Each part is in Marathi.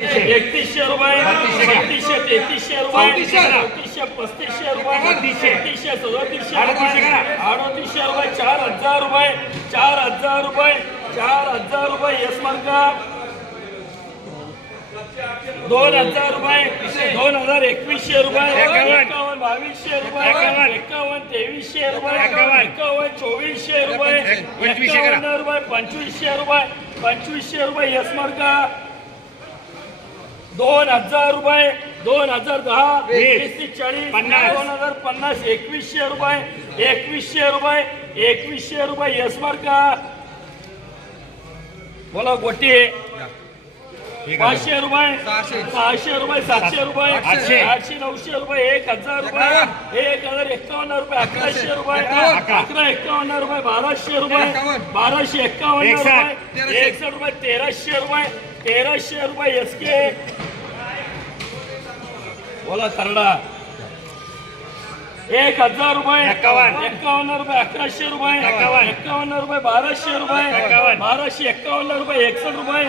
एकतीसशे रुपये बत्तीसशे. तेहतीसशे रुपये चौतीसशे. पस्तीसशे रुपये छत्तीसशे सदतीसशे रुपये अडतीसशे रुपये चार हजार रुपये चार हजार रुपये चार हजार रुपये यस मार्का. दोन हजार रुपये दोन हजार एकवीसशे रुपये एकावन्न. बावीसशे रुपये एकावन्न. तेवीसशे रुपये एकावन्न. चोवीसशे रुपये एकावन्न रुपये पंचवीसशे रुपये पंचवीसशे रुपये यस मार्का. दोन हजार रुपये दोन हजार दहा वीस. चाळीस दोन हजार पन्नास एकवीसशे रुपये एकवीसशे रुपये एकवीसशे रुपये. यस का? बोला गोटी. पाचशे रुपये. सहाशे. रुपये सातशे रुपये. आठशे. नऊशे रुपये एक हजार रुपये. एक हजार एकावन्न रुपये. अकराशे रुपये. अकरा एकावन्न रुपये. बाराशे रुपये. बाराशे एकावन्न रुपये. एकसष्ट रुपये तेराशे रुपये. तेराशे रुपये एस के बोला करडा एक हजार रुपये. एकावन्न. रुपये अकराशे रुपये. एकावन्न. रुपये बाराशे रुपये. बाराशे एकावन्न रुपये एकसष्ट रुपये.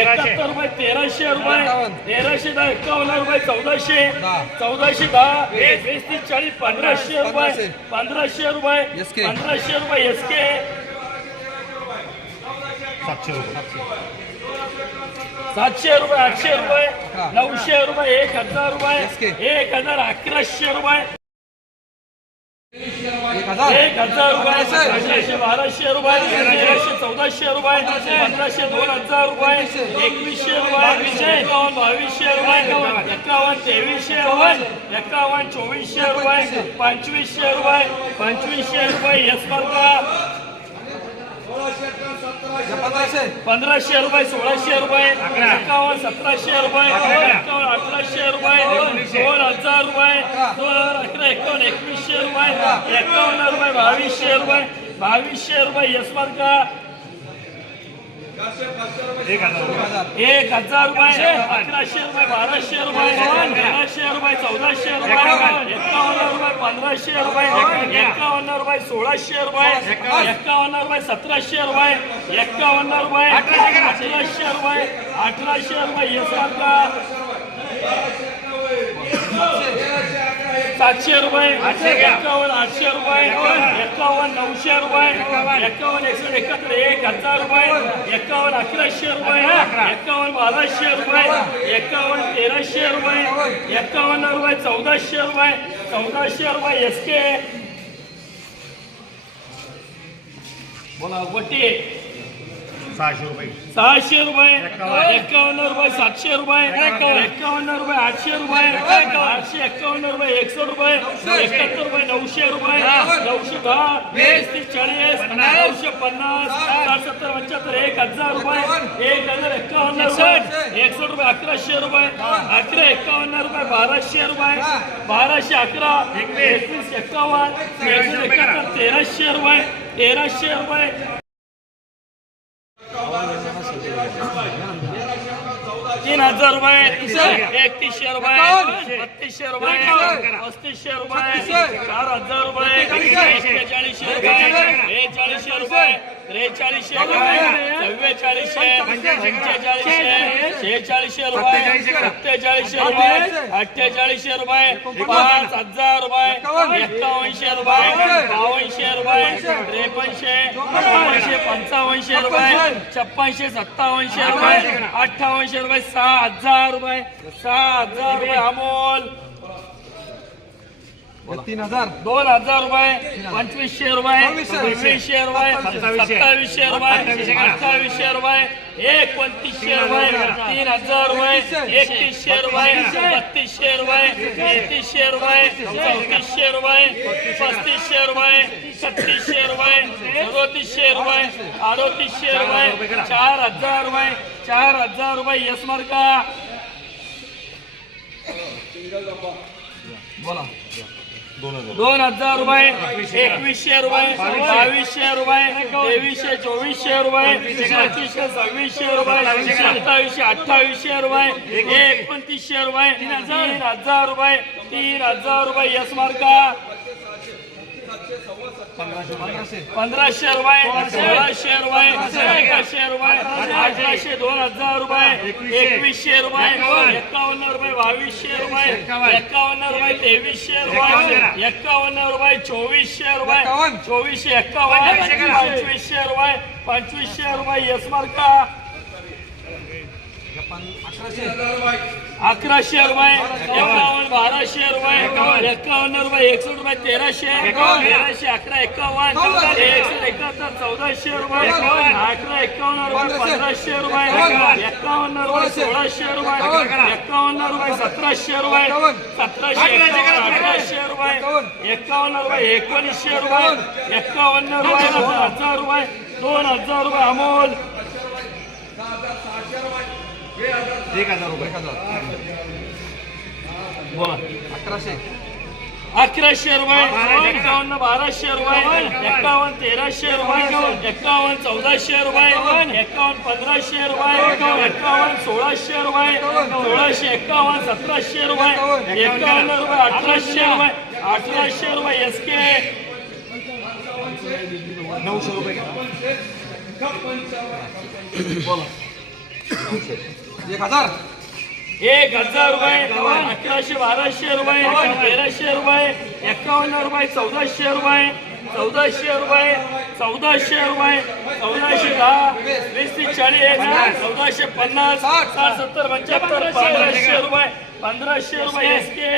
एकाहत्तर रुपये तेराशे रुपये. तेराशे दहा एकावन्न रुपये चौदाशे. चौदाशे दहा. वीस. तीस चाळीस पंधराशे रुपये. पंधराशे रुपये. पंधराशे रुपये एस के सातशे रुपये आठशे रुपये नऊशे रुपये एक हजार रुपये एक हजार अकराशे रुपये. एक हजार. रुपये अकराशे. बाराशे रुपये तेराशे चौदाशे रुपये पंधराशे दोन हजार रुपये एकवीसशे. रुपये एकावन्न बावीसशे रुपये एकावन्न. तेवीसशे रुपये एकावन्न चोवीसशे रुपये पंचवीसशे रुपये पंचवीसशे रुपये यस का पंधराशे. रुपये. सोळाशे रुपये एकावन्न सतराशे रुपये एकावन्न अठराशे रुपये दोन हजार रुपये दोन हजार अकरा एकावन्न एकवीसशे रुपये एकावन्न रुपये बावीसशे रुपये बावीसशे रुपये यशवंत का एक हजार रुपये. अकराशे रुपये बाराशे रुपये तेराशे रुपये चौदाशे रुपये एकावन्न रुपये पंधराशे रुपये एकावन्न रुपये सोळाशे रुपये एकावन्न रुपये सतराशे रुपये एकावन्न रुपये अठराशे रुपये. अठराशे रुपये सातशे रुपये एकावन्न आठशे रुपये एकावन्न नऊशे रुपये एकावन्न एकशे एकाहत्तर एक हजार रुपये एकावन्न अकराशे रुपये एकावन्न बाराशे रुपये एकावन्न तेराशे रुपये एकावन्न रुपये चौदाशे रुपये चौदाशे रुपये एस के बोला वटी सहाशे रुपये. सहाशे रुपये एकावन्न. रुपये सातशे रुपये एकावन्न. रुपये आठशे रुपये आठशे एकावन्न रुपये एकशे रुपये एकाहत्तर रुपये नऊशे रुपये नऊशे दहा वीस तीस चाळीस नऊशे पन्नास सत्तर पंच्याहत्तर एक हजार रुपये एक हजार एकावन्न रुपये एकसष्ट. रुपये अकराशे रुपये अकरा एकावन्न रुपये बाराशे रुपये बाराशे अकरा एकवीस. एकावन्न एकवीस एकाहत्तर तेराशे रुपये तेराशे रुपये. तीन हजार रुपये. एकतीसशे रुपये. बत्तीसशे रुपये. पस्तीसशे रुपये. चार हजार रुपये. रुपये. बेचाळीसशे रुपये. त्रेचाळीसशे रुपये. चव्वेचाळीसशे पंचेचाळीसशे. शेहेचाळीसशे रुपये. सत्तेचाळीसशे रुपये. अठ्ठेचाळीसशे रुपये. पाच हजार रुपये. एकावनशे रुपये. बावनशे रुपये. त्रेपन्नशे. चौपन्नशे. पंचावनशे रुपये. छप्पनशे. सत्तावनशे रुपये. अठ्ठावनशे रुपये. सहा हजार रुपये. सहा हजार रुपये. अमोल. तीन हजार. दोन हजार रुपये पंचवीसशे रुपये सव्वीसशे रुपये सत्तावीसशे. रुपये अठ्ठावीसशे रुपये एकोणतीसशे रुपये तीन हजार रुपये एकतीसशे. रुपये बत्तीसशे. रुपये तेहतीसशे रुपये चौतीसशे रुपये पस्तीसशे रुपये छत्तीसशे रुपये सदोतीसशे रुपये अडोतीसशे रुपये चार हजार रुपये चार हजार रुपये यस मार्का. बोला दोन हजार. रुपये एकवीसशे रुपये. बावीसशे. रुपये तेवीसशे चोवीसशे रुपये पंचवीसशे सव्वीसशे रुपये सत्तावीसशे अठ्ठावीसशे रुपये एकोणतीसशे रुपये तीन हजार रुपये तीन हजार रुपये यस मार्का. पंधराशे रुपये. सोळाशे रुपये सतराशे रुपये अठराशे दोन हजार रुपये एकवीसशे. रुपये एकावन्न. रुपये बावीसशे रुपये एकावन्न. रुपये तेवीसशे रुपये एकावन्न. रुपये चोवीसशे रुपये चोवीसशे एकावन्न पंचवीसशे रुपये पंचवीसशे रुपये यस मार्का. अकराशे रुपये एकावन्न बाराशे रुपये एकावन्न. रुपये एकसष्ट रुपये तेराशे तेराशे अकरा एकावन्न एकशे एकाहत्तर चौदाशे रुपये अठरा एकावन्न रुपये पंधराशे. रुपये एकावन्न. रुपये सोळाशे. रुपये एकावन्न. रुपये सतराशे रुपये सतराशे अठराशे रुपये एकावन्न. रुपये एकोणीसशे रुपये एकावन्न रुपये दोन हजार रुपये दोन हजार रुपये अमोल. एक हजार रुपये. बोला. अकराशे. अकराशे रुपये. एकावन्न बाराशे रुपये. एकावन्न. तेराशे रुपये. एकावन्न. चौदाशे रुपये. एकावन्न. पंधराशे रुपये. एकावन्न. सोळाशे रुपये. सोळाशे एकावन्न सतराशे रुपये. एकावन्न. रुपये अठराशे रुपये. अठराशे रुपये एस के नऊशे रुपये एक हजार. एक हजार रुपये अकराशे बाराशे रुपये तेराशे रुपये एकावन्न रुपये चौदाशे रुपये चौदाशे रुपये चौदाशे रुपये चौदाशे दहा वीस ते चाळीस चौदाशे पन्नास साठ. सत्तर पंच्याहत्तर पंधराशे रुपये पंधराशे रुपये एस के.